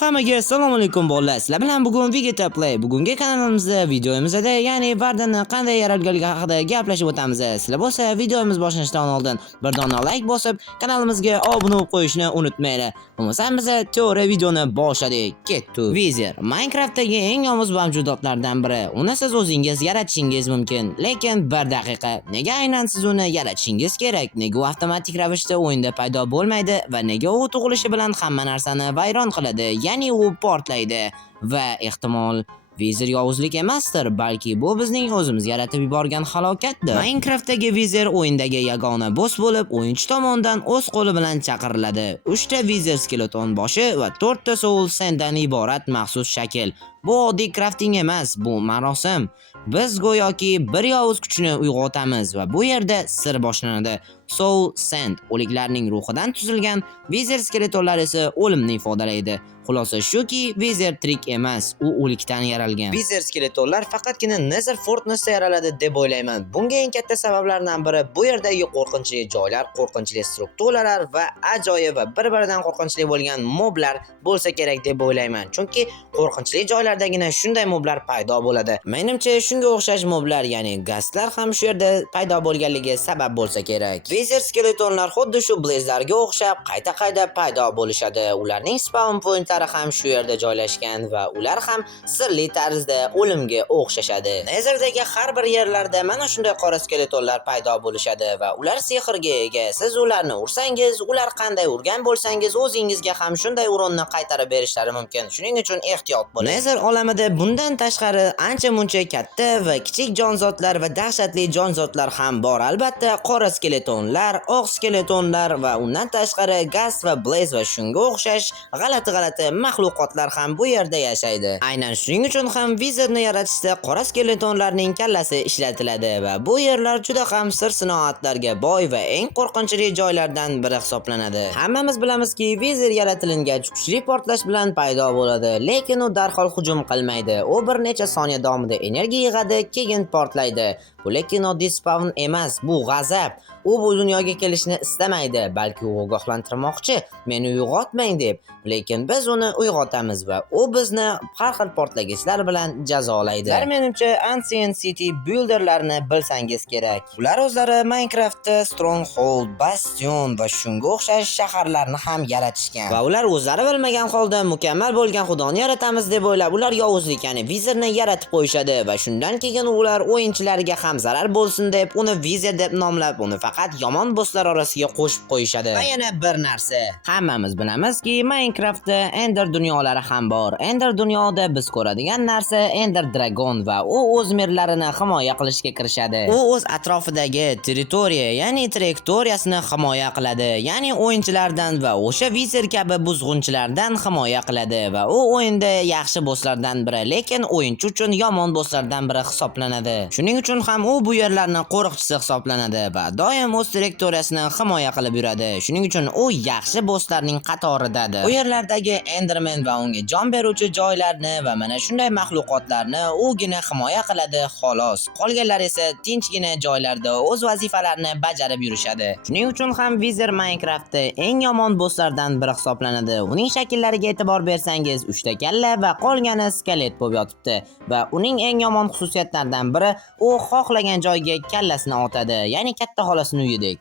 Hammaga assalomu alaykum bolalar. Sizlar bilan bugun Vegeta Play. Bugungi kanalimizda videomizda ya'ni Vardani qanday yaralganligi haqida gaplashib o'tamiz. Sizlar bo'lsa videomiz boshlanishdan oldin bir dona like bosib, kanalimizga obuna bo'lib qo'yishni unutmanglar. Bo'lmasa biz to'g'ri videoni boshladik. Ketdi. Vizer Minecraftdagi eng yovuz mavjudotlardan biri. Uni siz o'zingiz yaratishingiz mumkin, lekin bir daqiqa. Nega aynan siz uni yaratishingiz kerak? Nega u avtomatik ravishda o'yinda paydo bo'lmaydi va nega u tug'ilishi bilan hamma narsani vayron qiladi? Ya'ni u portlaydi va ehtimol Vizer yovuzlik emasdir, balki bu bizning o'zimiz yaratib yuborgan halokatdir. Minecraftdagi Vizer o'yindagi yagona boss bo'lib, o'yinchi tomonidan o'z qo'li bilan chaqiriladi. 3 ta Vizer skeleton boshi va 4 ta soul sanddan iborat maxsus shakl. Bu oddiy crafting emas, bu marosim. Biz go'yoki bir yovuz kuchni uyg'otamiz va bu yerda sir boshlanadi. Soul Sand o'liklarning ruhidan tuzilgan, Vizer skeletonlari esa o'limni ifodalaydi. Xulosa shuki, Vizer tirik emas, u o'likdan yaralgan. Vizer skeletonlar faqatgina Nether Fortressda yaraladi deb o'ylayman. Bunga eng katta sabablardan biri bu yerdagi qo'rqinchli joylar, qo'rqinchli strukturalar va ajoyib va bir-biridan qo'rqinchli bo'lgan moblar bo'lsa kerak deb o'ylayman. Chunki qo'rqinchli joylardagina shunday moblar paydo bo'ladi. Menimcha shunga o'xshash moblar, ya'ni gastlar ham shu yerda paydo bo'lganligi sabab bo'lsa kerak. Vizer skeletonlar xuddi shu blazlarga o'xshab qayta-qayta paydo bo'lishadi. Ularning spawn pointlari ham shu yerda joylashgan va ular ham sirli tarzda o'limga o'xshashadi. Nezerdagi har bir yerlarda mana shunday qora skeletonlar paydo bo'lishadi va ular sehrga ega. Siz ularni ursangiz, ular qanday urgan bo'lsangiz, o'zingizga ham shunday urinni qaytarib berishlari mumkin. Shuning uchun ehtiyot bo'ling. Nezer olamida bundan tashqari ancha-muncha katta va kichik jonzotlar va dahshatli jonzotlar ham bor. Albatta, qora skeletonlar, oq skeletonlar va undan tashqari gast va blaze va shunga o'xshash g'alati mahluqotlar ham bu yerda yashaydi. Aynan shuning uchun ham Vizerni yaratishda qora skeletonlarning kallasi ishlatiladi va bu yerlar juda ham sir sinoatlarga boy va eng qo'rqinchli joylardan biri hisoblanadi. Hammamiz bilamizki, Vizer yaratilgach kuchli portlash bilan paydo bo'ladi, lekin u darhol hujum qilmaydi. U bir necha soniya davomida energiya yig'adi, keyin portlaydi. Bu lekin oddiy spawn emas, bu g'azab. U bu dunyoga kelishni istamaydi, balki u ogohlantirmoqchi, meni uyg'otmang deb. Lekin biz uni uyg'otamiz va u bizni har xil portlagichlar bilan jazolaydi. Ular menimcha Ancient City builderlarini bilsangiz kerak. Ular o'zlari Minecraftda Stronghold, Bastion va shunga o'xshash shaharlarni ham yaratishgan. Va ular o'zlari bilmagan holda mukammal bo'lgan xudoni yaratamiz deb o'ylab, ular yovuzlik, ya'ni Vizerni yaratib qo'yishadi va shundan keyin ular o'yinchilarga ham zarar bo'lsin deb uni Vizer deb nomlab, uni faqat yomon bosslar orasiga qo'shib qo'yishadi. Va yana bir narsa, hammamiz bilamizki, Minecraftda Ender dunyolari ham bor. Ender dunyoda biz ko'radigan narsa Ender Dragon va u o'z merlarini himoya qilishga kirishadi. U o'z atrofidagi territoriya, ya'ni trayektoriyasini himoya qiladi, ya'ni o'yinchilardan va o'sha Vizer kabi buzg'unchilardan himoya qiladi va u o'yinda yaxshi bosslardan biri, lekin o'yinchi uchun yomon bosslardan biri hisoblanadi. Shuning uchun ham u bu yerlarni qo'riqchisi hisoblanadi va doim o'z territoriyasini himoya qilib yuradi. Shuning uchun u yaxshi bosslarning qatoridadir. Bu yerlardagi Enderman va unga jon beruvchi joylarni va mana shunday mahluqotlarni ugina himoya qiladi, xolos. Qolganlar esa tinchgina joylarda o'z vazifalarini bajarib yurishadi. Shuning uchun ham Vizer Minecraftda eng yomon bosslardan biri hisoblanadi. Uning shakllariga e'tibor bersangiz, 3 ta kalla va qolgani skelet bo'lib yotibdi va uning eng yomon xususiyatlaridan biri u xohlagan joyga kallasini otadi, ya'ni katta xolasini uyidek.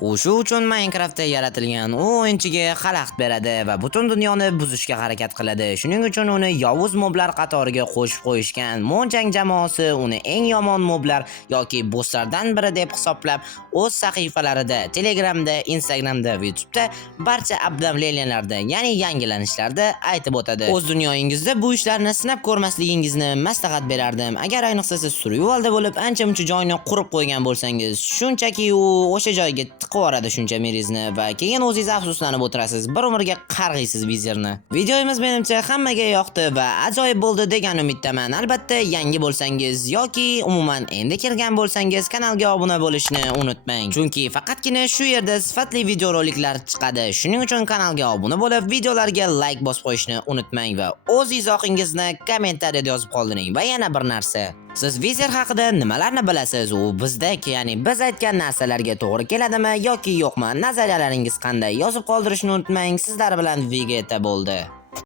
U shu uchun Minecraftda yaratilgan u o'yinchiga xalaqit beradi va butun dunyoni buzishga harakat qiladi. Shuning uchun uni yovuz moblar qatoriga qo'shib qo'yishgan. Mojang jamoasi uni eng yomon moblar yoki bosslardan biri deb hisoblab, o'z sahifalarida, Telegramda, Instagramda va YouTube'da barcha obnovleniyalarda, ya'ni yangilanishlarda aytib o'tadi. O'z dunyoyingizda bu ishlarni sinab ko'rmasligingizni maslahat berardim. Agar ayniqsa siz survivalda bo'lib, ancha-muncha joyni qurib qo'ygan bo'lsangiz, shunchaki u o'sha joyga tiqvoradi shuncha merizni va keyin o'zingiz afsuslanib o'tirasiz, bir umrga qarg'aysiz Vizerni. Videomiz menimcha hammaga yoqdi va ajoyib bo'ldi degan umiddaman. Albatta, yangi bo'lsangiz yoki umuman endi kirgan bo'lsangiz, kanalga obuna bo'lishni unutmang. Chunki faqatgina shu yerda sifatli videoroliklar chiqadi. Shuning uchun kanalga obuna bo'lib, videolarga like bosib qo'yishni unutmang va o'z izohingizni kommentariyada yozib qoldiring. Va yana bir narsa, Siz Vizer haqida nimalarni bilasiz? U bizdek, ya'ni biz aytgan narsalarga to'g'ri keladimi yoki yo'qmi? Nazariyalaringiz qanday? Yozib qoldirishni unutmang. Sizlar bilan Vegeta bo'ldi.